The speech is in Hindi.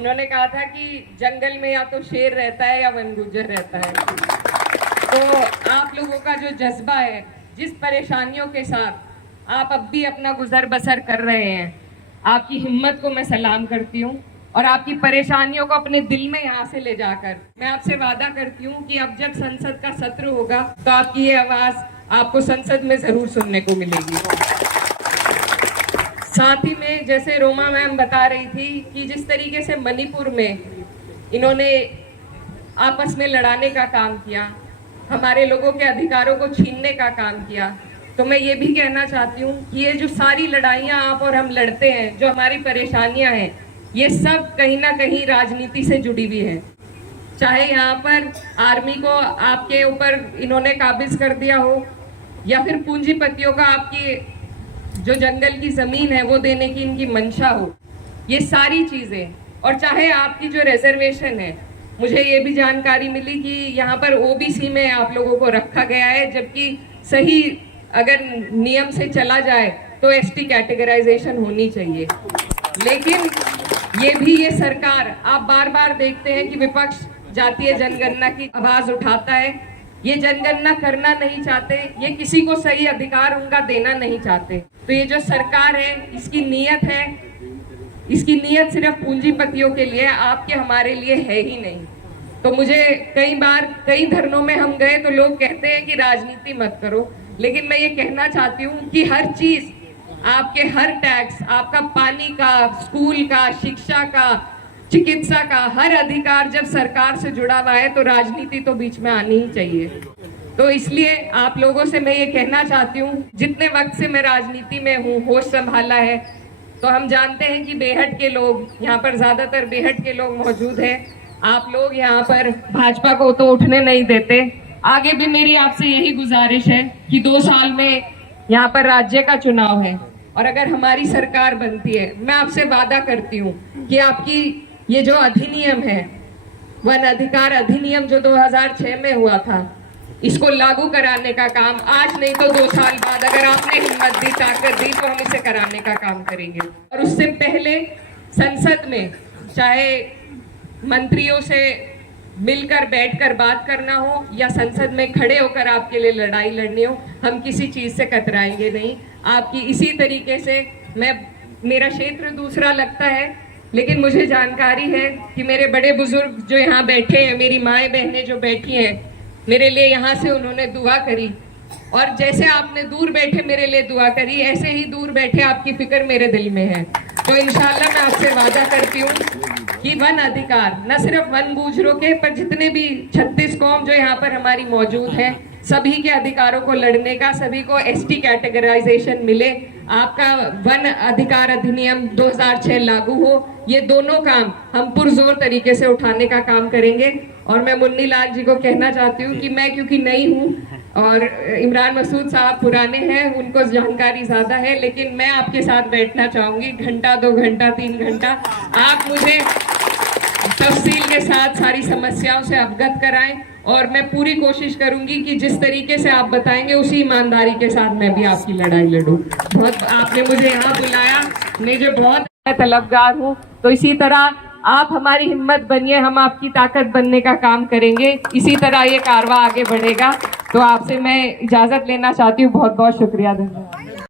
उन्होंने कहा था कि जंगल में या तो शेर रहता है या वन गुज्जर रहता है। तो आप लोगों का जो जज्बा है, जिस परेशानियों के साथ आप अब भी अपना गुजर बसर कर रहे हैं, आपकी हिम्मत को मैं सलाम करती हूँ और आपकी परेशानियों को अपने दिल में यहाँ से ले जाकर मैं आपसे वादा करती हूँ कि अब जब संसद का सत्र होगा तो आपकी ये आवाज आपको संसद में जरूर सुनने को मिलेगी। साथ ही में जैसे रोमा मैम बता रही थी कि जिस तरीके से मणिपुर में इन्होंने आपस में लड़ाने का काम किया, हमारे लोगों के अधिकारों को छीनने का काम किया, तो मैं ये भी कहना चाहती हूँ कि ये जो सारी लड़ाइयाँ आप और हम लड़ते हैं, जो हमारी परेशानियाँ हैं, ये सब कहीं ना कहीं राजनीति से जुड़ी हुई है। चाहे यहाँ पर आर्मी को आपके ऊपर इन्होंने काबिज कर दिया हो या फिर पूंजीपतियों का आपकी जो जंगल की जमीन है वो देने की इनकी मंशा हो, ये सारी चीजें, और चाहे आपकी जो रिजर्वेशन है, मुझे ये भी जानकारी मिली कि यहाँ पर ओबीसी में आप लोगों को रखा गया है, जबकि सही अगर नियम से चला जाए तो एसटी कैटेगराइजेशन होनी चाहिए। लेकिन ये सरकार, आप बार बार देखते हैं कि विपक्ष जातीय जनगणना की आवाज उठाता है, ये जनगणना करना नहीं चाहते, ये किसी को सही अधिकार उनका देना नहीं चाहते। तो ये जो सरकार है, इसकी नीयत सिर्फ पूंजीपतियों के लिए, आपके हमारे लिए है ही नहीं। तो मुझे कई बार कई धरनों में हम गए तो लोग कहते हैं कि राजनीति मत करो, लेकिन मैं ये कहना चाहती हूँ कि हर चीज, आपके हर टैक्स, आपका पानी का, स्कूल का, शिक्षा का, चिकित्सा का हर अधिकार जब सरकार से जुड़ा हुआ है तो राजनीति तो बीच में आनी ही चाहिए। तो इसलिए आप लोगों से मैं ये कहना चाहती हूँ, जितने वक्त से मैं राजनीति में हूँ, होश संभाला है, तो हम जानते हैं कि बेहट के लोग, यहाँ पर ज्यादातर बेहट के लोग मौजूद हैं। आप लोग यहाँ पर भाजपा को तो उठने नहीं देते। आगे भी मेरी आपसे यही गुजारिश है कि 2 साल में यहाँ पर राज्य का चुनाव है और अगर हमारी सरकार बनती है, मैं आपसे वादा करती हूँ कि आपकी ये जो अधिनियम है, वन अधिकार अधिनियम जो 2006 में हुआ था, इसको लागू कराने का काम आज नहीं तो 2 साल बाद, अगर आपने हिम्मत दी, ताकत दी, तो हम इसे कराने का काम करेंगे। और उससे पहले संसद में चाहे मंत्रियों से मिलकर बैठकर बात करना हो या संसद में खड़े होकर आपके लिए लड़ाई लड़नी हो, हम किसी चीज से कतराएंगे नहीं। आपकी इसी तरीके से मेरा क्षेत्र दूसरा लगता है, लेकिन मुझे जानकारी है कि मेरे बड़े बुजुर्ग जो यहाँ बैठे हैं, मेरी माएँ बहनें जो बैठी हैं, मेरे लिए यहाँ से उन्होंने दुआ करी, और जैसे आपने दूर बैठे मेरे लिए दुआ करी, ऐसे ही दूर बैठे आपकी फिक्र मेरे दिल में है। तो इंशाल्लाह मैं आपसे वादा करती हूँ कि वन अधिकार न सिर्फ वन गुज्जरों के, पर जितने भी 36 कौम जो यहाँ पर हमारी मौजूद है, सभी के अधिकारों को लड़ने का, सभी को एसटी कैटेगराइजेशन मिले, आपका वन अधिकार अधिनियम 2006 लागू हो, ये दोनों काम हम पुरजोर तरीके से उठाने का काम करेंगे। और मैं मुन्नी लाल जी को कहना चाहती हूँ कि मैं क्योंकि नई हूँ और इमरान मसूद साहब पुराने हैं, उनको जानकारी ज्यादा है, लेकिन मैं आपके साथ बैठना चाहूंगी, घंटा 2 घंटा 3 घंटा, आप मुझे तफसील के साथ सारी समस्याओं से अवगत कराएं और मैं पूरी कोशिश करूंगी कि जिस तरीके से आप बताएंगे उसी ईमानदारी के साथ मैं भी आपकी लड़ाई लड़ूं। बहुत आपने मुझे यहाँ बुलाया, मैं जो बहुत तलबगार हूँ, तो इसी तरह आप हमारी हिम्मत बनिए, हम आपकी ताकत बनने का काम करेंगे। इसी तरह ये कारवां आगे बढ़ेगा। तो आपसे मैं इजाजत लेना चाहती हूँ। बहुत बहुत शुक्रिया। धन्यवाद।